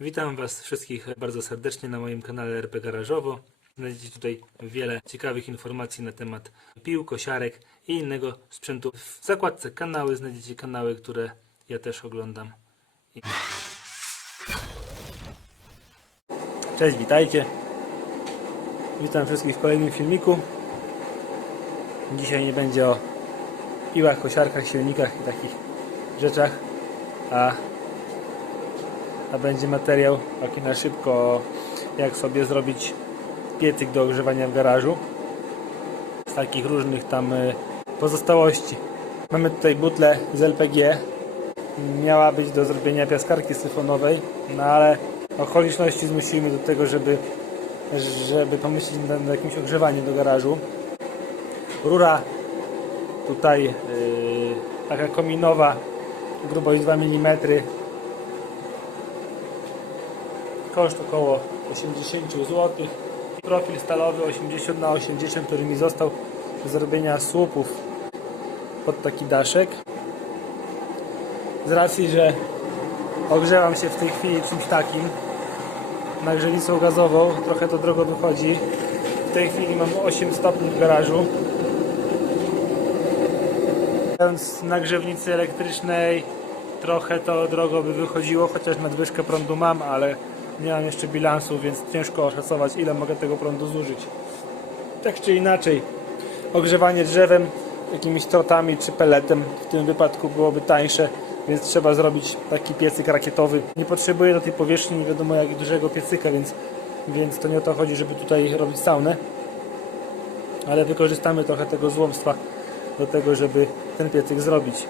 Witam Was wszystkich bardzo serdecznie na moim kanale RP Garażowo. Znajdziecie tutaj wiele ciekawych informacji na temat pił, kosiarek i innego sprzętu. W zakładce kanały znajdziecie kanały, które ja też oglądam. Cześć, witajcie. Witam wszystkich w kolejnym filmiku. Dzisiaj nie będzie o piłach, kosiarkach, silnikach i takich rzeczach, a a będzie materiał taki na szybko, jak sobie zrobić piecyk do ogrzewania w garażu z takich różnych tam y, pozostałości. Mamy tutaj butlę z LPG. Miała być do zrobienia piaskarki syfonowej, no ale okoliczności zmusiły mnie do tego, żeby, żeby pomyśleć nad, jakimś ogrzewaniem do garażu. Rura tutaj yy, taka kominowa, grubość 2 mm, koszt około 80 zł. Profil stalowy 80 na 80, który mi został do zrobienia słupów pod taki daszek. Z racji, że ogrzewam się w tej chwili czymś takim, na grzewnicą gazową, trochę to drogo wychodzi. W tej chwili mam 8 stopni w garażu. Mając na grzewnicy elektrycznej trochę to drogo by wychodziło, chociaż nadwyżkę prądu mam, ale nie mam jeszcze bilansu, więc ciężko oszacować ile mogę tego prądu zużyć. Tak czy inaczej, ogrzewanie drzewem, jakimiś trotami czy peletem w tym wypadku byłoby tańsze, więc trzeba zrobić taki piecyk rakietowy. Nie potrzebuję do tej powierzchni nie wiadomo jak dużego piecyka, więc, więc to nie o to chodzi, żeby tutaj robić saunę, ale wykorzystamy trochę tego złomstwa do tego, żeby ten piecyk zrobić.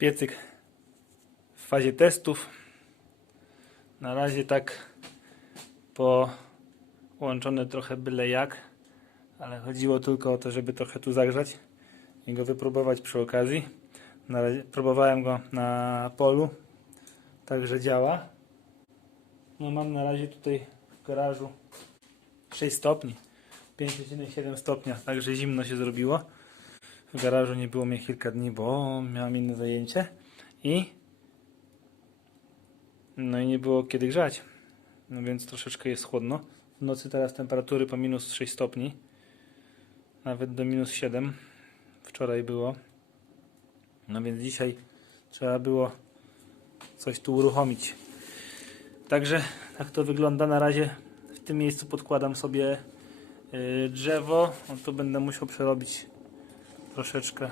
Piecyk w fazie testów. Na razie tak połączone trochę byle jak, ale chodziło tylko o to, żeby trochę tu zagrzać i go wypróbować przy okazji. Na razie próbowałem go na polu, także działa. No mam na razie tutaj w garażu 6 stopni, 5,7 stopnia, także zimno się zrobiło. W garażu nie było mnie kilka dni, bo miałem inne zajęcie i no i nie było kiedy grzać. No więc troszeczkę jest chłodno. W nocy teraz temperatury po minus 6 stopni. Nawet do minus 7. Wczoraj było. No więc dzisiaj trzeba było coś tu uruchomić. Także tak to wygląda na razie. W tym miejscu podkładam sobie yy, drzewo. No to będę musiał przerobić troszeczkę.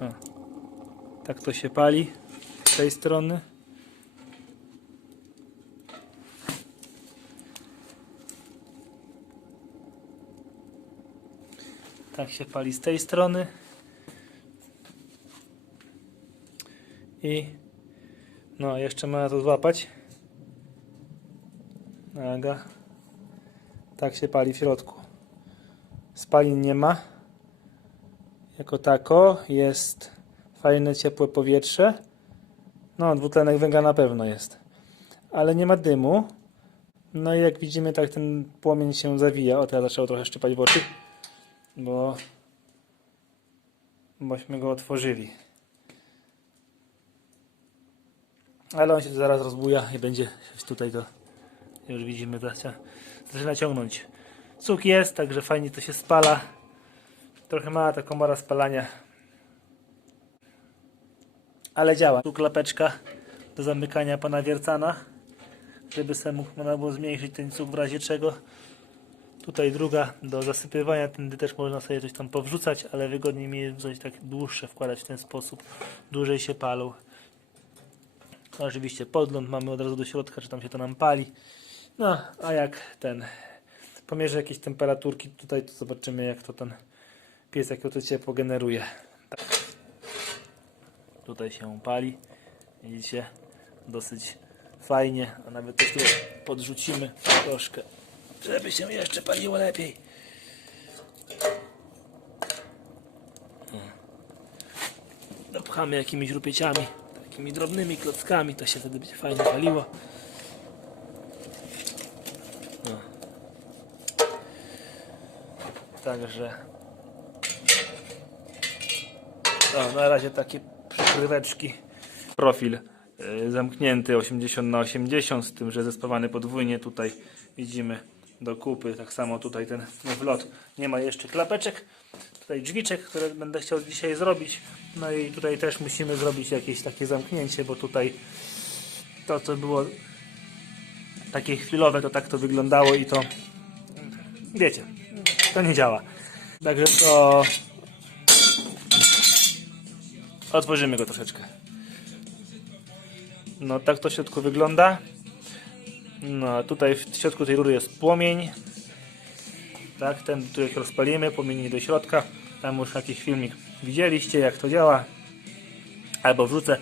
O. Tak to się pali z tej strony. Tak się pali z tej strony. I no, jeszcze ma to złapać. Aga. Tak się pali w środku. Spalin nie ma. Jako tako jest fajne, ciepłe powietrze. No, dwutlenek węgla na pewno jest. Ale nie ma dymu. No i jak widzimy, tak ten płomień się zawija. O, teraz zaczęło trochę szczypać w oczy. Bo... Bośmy go otworzyli. Ale on się zaraz rozbuja i będzie tutaj to już widzimy, zaczyna, ciągnąć. Cuk jest, także fajnie to się spala. Trochę mała ta komora spalania. Ale działa. Tu klapeczka do zamykania pana wiercana, żeby sobie można było zmniejszyć ten cuk w razie czego. Tutaj druga do zasypywania, tędy też można sobie coś tam powrzucać, ale wygodniej mi jest coś tak dłuższe wkładać w ten sposób. Dłużej się palą. Oczywiście podgląd mamy od razu do środka, czy tam się to nam pali. No, a jak ten pomierzę jakieś temperaturki tutaj, to zobaczymy jak to ten pies, jakie to ciepło generuje. Tak. Tutaj się pali. Widzicie? Dosyć fajnie, a nawet też tu podrzucimy troszkę, żeby się jeszcze paliło lepiej. Dopchamy jakimiś rupieciami, takimi drobnymi klockami, to się wtedy będzie fajnie paliło. Także o, na razie takie przykryweczki. Profil y, zamknięty 80 na 80 z tym, że zespawany podwójnie tutaj widzimy do kupy. Tak samo tutaj ten wlot nie ma jeszcze klapeczek. Tutaj drzwiczek, które będę chciał dzisiaj zrobić. No i tutaj też musimy zrobić jakieś takie zamknięcie, bo tutaj to co było takie chwilowe, to tak to wyglądało i to wiecie, to nie działa. Także to otworzymy go troszeczkę. No tak to w środku wygląda. No tutaj w środku tej rury jest płomień. Tak, ten jak rozpalimy, płomień do środka. Tam już jakiś filmik widzieliście jak to działa. Albo wrzucę.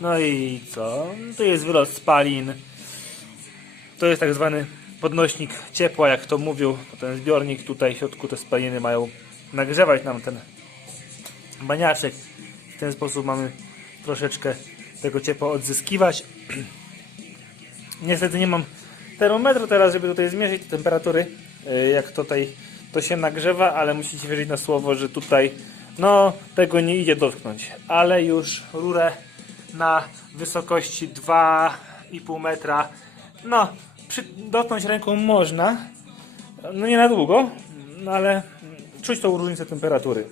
No i co? Tu jest wylot spalin. To jest tak zwany podnośnik ciepła, jak to mówił. Ten zbiornik tutaj w środku te spaliny mają nagrzewać nam ten baniaczek. W ten sposób mamy troszeczkę tego ciepła odzyskiwać. Niestety nie mam termometru teraz, żeby tutaj zmierzyć te temperatury, y, jak tutaj to się nagrzewa, ale musicie wierzyć na słowo, że tutaj no tego nie idzie dotknąć, ale już rurę na wysokości 2,5 metra no przy, dotknąć ręką można, no nie na długo, no ale czuć tą różnicę temperatury.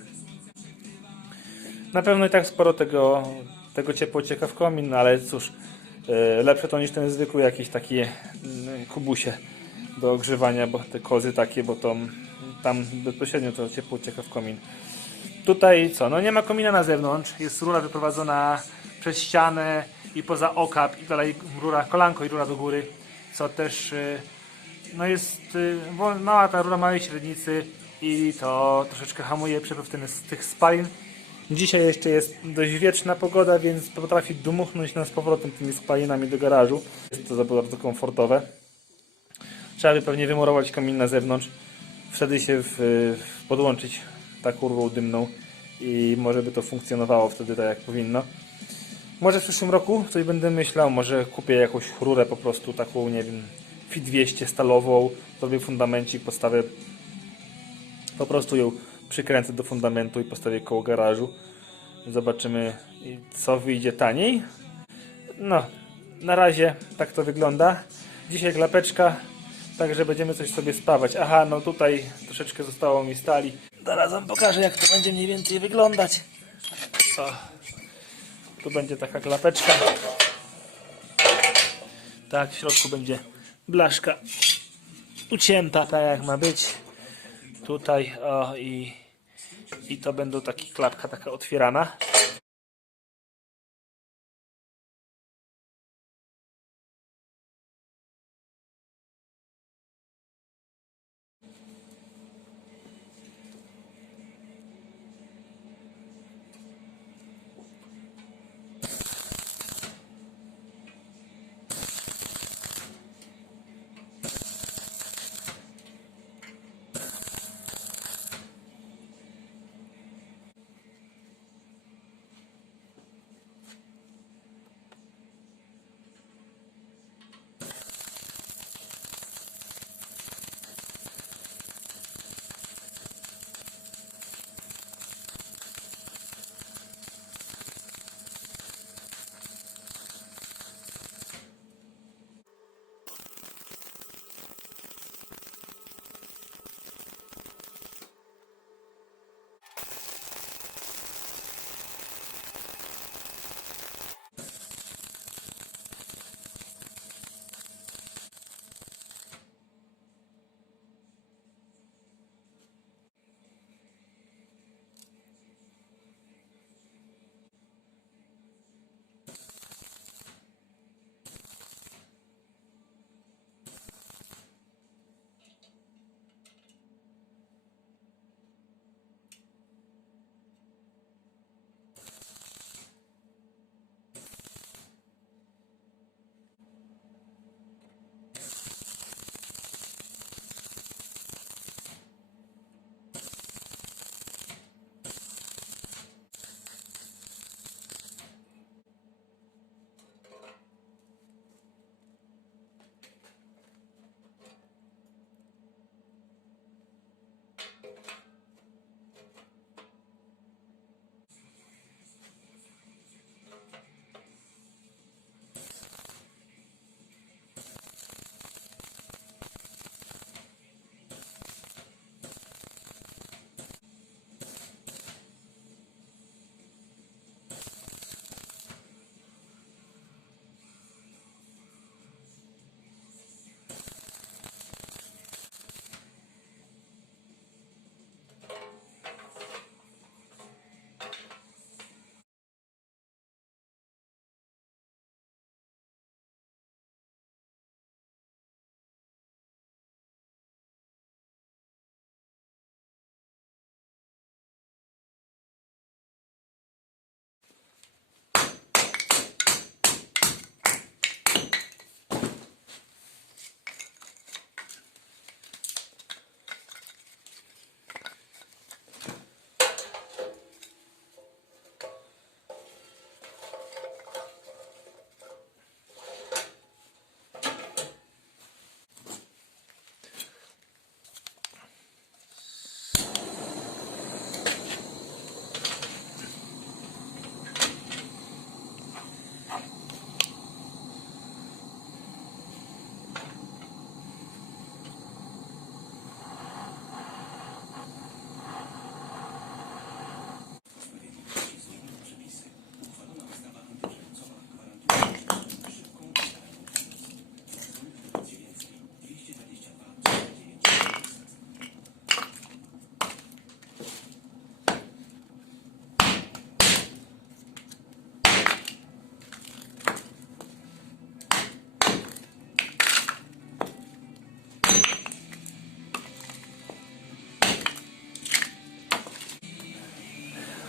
Na pewno i tak sporo tego, tego ciepła ucieka w komin, no ale cóż, yy, lepsze to niż ten zwykły jakiś taki yy, kubusie do ogrzewania, bo te kozy takie, bo to tam bezpośrednio to ciepło ucieka w komin. Tutaj co, no nie ma komina na zewnątrz, jest rura wyprowadzona przez ścianę i poza okap i dalej rura, kolanko i rura do góry, co też yy, no jest wo- mała ta rura małej średnicy i to troszeczkę hamuje przepływ ten, tych spalin. Dzisiaj jeszcze jest dość wieczna pogoda, więc potrafi dmuchnąć nas z powrotem tymi spalinami do garażu. Jest to za bardzo komfortowe. Trzeba by pewnie wymurować komin na zewnątrz. Wtedy się w, podłączyć taką rurą dymną i może by to funkcjonowało wtedy tak jak powinno. Może w przyszłym roku coś będę myślał, może kupię jakąś rurę po prostu taką, nie wiem, FI 200 stalową, zrobię fundamencik, postawię po prostu ją przykręcę do fundamentu i postawię koło garażu. Zobaczymy co wyjdzie taniej. No, na razie tak to wygląda. Dzisiaj klapeczka, także będziemy coś sobie spawać. Aha, no tutaj troszeczkę zostało mi stali. Zaraz wam pokażę jak to będzie mniej więcej wyglądać. O, tu będzie taka klapeczka. Tak, w środku będzie blaszka ucięta, tak jak ma być. Tutaj o i, i to będą takie klapka taka otwierana.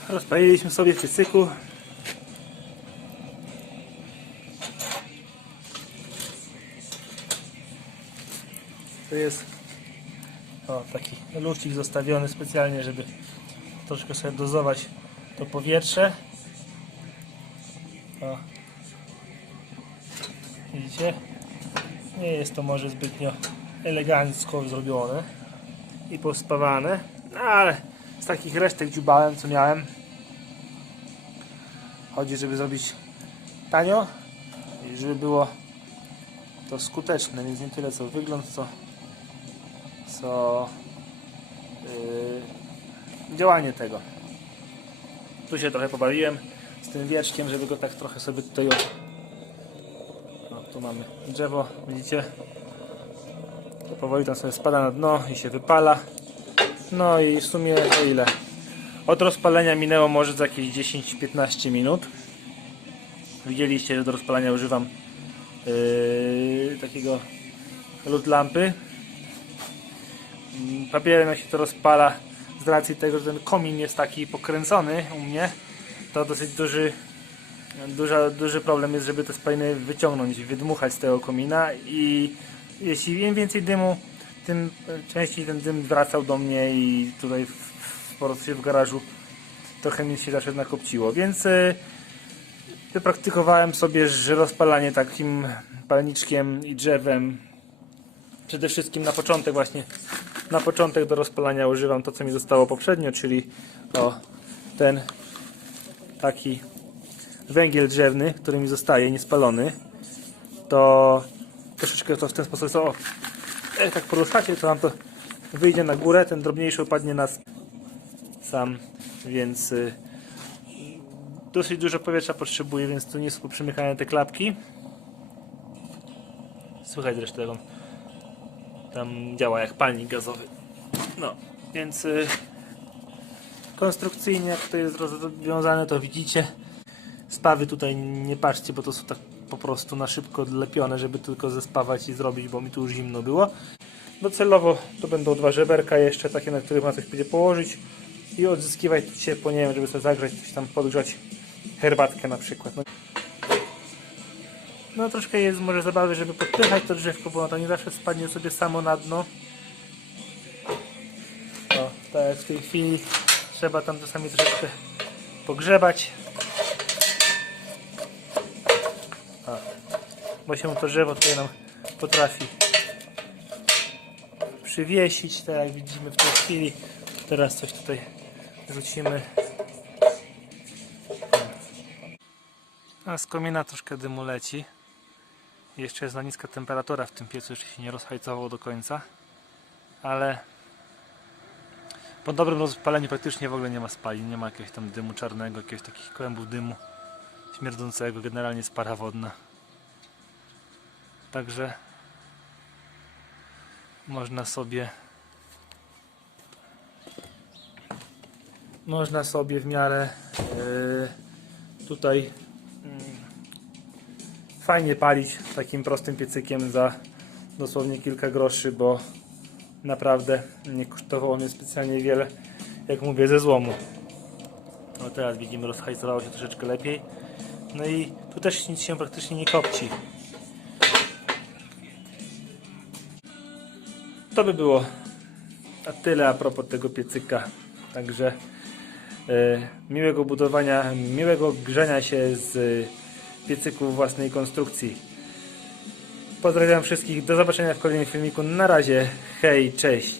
Rozpaliliśmy sobie w piecyku. To jest o, taki luścik zostawiony specjalnie, żeby troszkę sobie dozować to powietrze. O. Widzicie? Nie jest to może zbytnio elegancko zrobione i pospawane, no ale z takich resztek dziubałem, co miałem. Chodzi, żeby zrobić tanio i żeby było to skuteczne, więc nie tyle co wygląd, co, co yy, działanie tego. Tu się trochę pobawiłem z tym wieczkiem, żeby go tak trochę sobie tutaj o, tu mamy drzewo, widzicie? To powoli tam sobie spada na dno i się wypala. No i w sumie o ile? Od rozpalenia minęło może za jakieś 10-15 minut. Widzieliście, że do rozpalania używam yy, takiego lód lampy. Mm, Papierem jak się to rozpala z racji tego, że ten komin jest taki pokręcony u mnie, to dosyć duży, duża, duży problem jest, żeby te spaliny wyciągnąć, wydmuchać z tego komina i jeśli im więcej dymu, tym częściej ten dym wracał do mnie i tutaj prostu się w garażu trochę mi się zawsze nakopciło, więc y, wypraktykowałem sobie, że rozpalanie takim palniczkiem i drzewem. Przede wszystkim na początek właśnie na początek do rozpalania używam to co mi zostało poprzednio, czyli o ten taki węgiel drzewny, który mi zostaje niespalony. To troszeczkę to w ten sposób o, jak tak poruszacie to nam to wyjdzie na górę, ten drobniejszy opadnie na sam, więc y, dosyć dużo powietrza potrzebuje, więc tu nie są poprzymykane te klapki. Słychać zresztą jak on tam działa jak palnik gazowy. No, więc y, konstrukcyjnie jak to jest rozwiązane to widzicie. Spawy tutaj nie patrzcie, bo to są tak po prostu na szybko lepione, żeby tylko zespawać i zrobić, bo mi tu już zimno było. Docelowo to będą dwa żeberka jeszcze, takie na których ma coś będzie położyć i odzyskiwać ciepło, nie wiem, żeby sobie zagrzać, coś tam podgrzać herbatkę na przykład. No, no troszkę jest może zabawy, żeby podpychać to drzewko, bo ono nie zawsze spadnie sobie samo na dno. O, tak w tej chwili trzeba tam czasami troszeczkę pogrzebać. A, bo się to drzewo tutaj nam potrafi przywiesić, tak jak widzimy w tej chwili. Teraz coś tutaj rzucimy. A z komina troszkę dymu leci. Jeszcze jest za niska temperatura w tym piecu, jeszcze się nie rozhajcował do końca. Ale po dobrym rozpaleniu praktycznie w ogóle nie ma spalin, nie ma jakiegoś tam dymu czarnego, jakiegoś takich kłębów dymu śmierdzącego, generalnie jest para wodna. Także można sobie można sobie w miarę yy, tutaj mm, fajnie palić takim prostym piecykiem za dosłownie kilka groszy, bo naprawdę nie kosztowało mnie specjalnie wiele, jak mówię, ze złomu. No teraz widzimy, rozhajcowało się troszeczkę lepiej. No i tu też nic się praktycznie nie kopci. To by było a tyle a propos tego piecyka. Także e, miłego budowania, miłego grzania się z e, piecyków własnej konstrukcji. Pozdrawiam wszystkich, do zobaczenia w kolejnym filmiku. Na razie, hej, cześć.